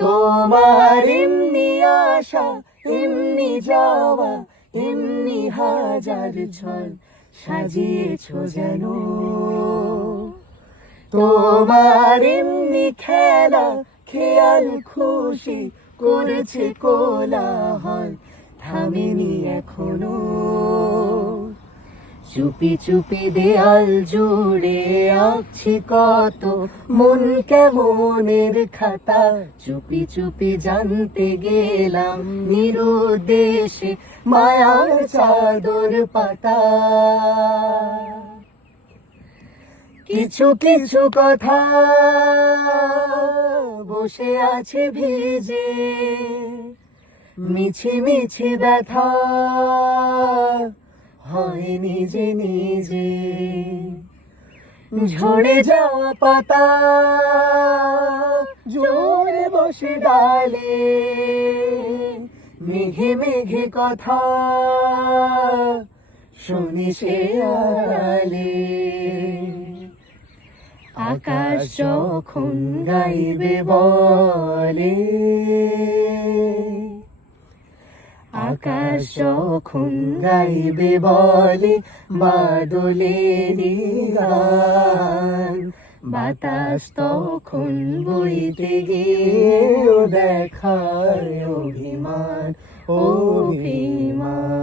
তোমার এমনি আশা এমনি যাওয়া এমনি হাজার ছল সাজিয়েছো যেন। তোমার এমনি খেলা খেয়াল খুশি করেছে কোলাহল থামেনি এখনো। চুপি চুপি দেয়াল জুড়ে আঁকছি কত মন কেমনের খাতা। চুপি চুপি জানতে গেলাম নিরুদ্দেশে মায়ার চাদর পাতা। কিছু কিছু কথা বসে আছে ভিজে মিছি মিছি ব্যথা হয় নিজে নিজে। ঝরে যাওয়া পাতা জোরে বসে ডালে মেঘে মেঘে কথা শুনি সে আড়ালে। আকাশ যখন গাইবে বলে, আকাশ যখন গাইবে বলে বাদলেরই গান, বাতাস তখন বইতে গিয়েও দেখায় অভিমান অভিমান।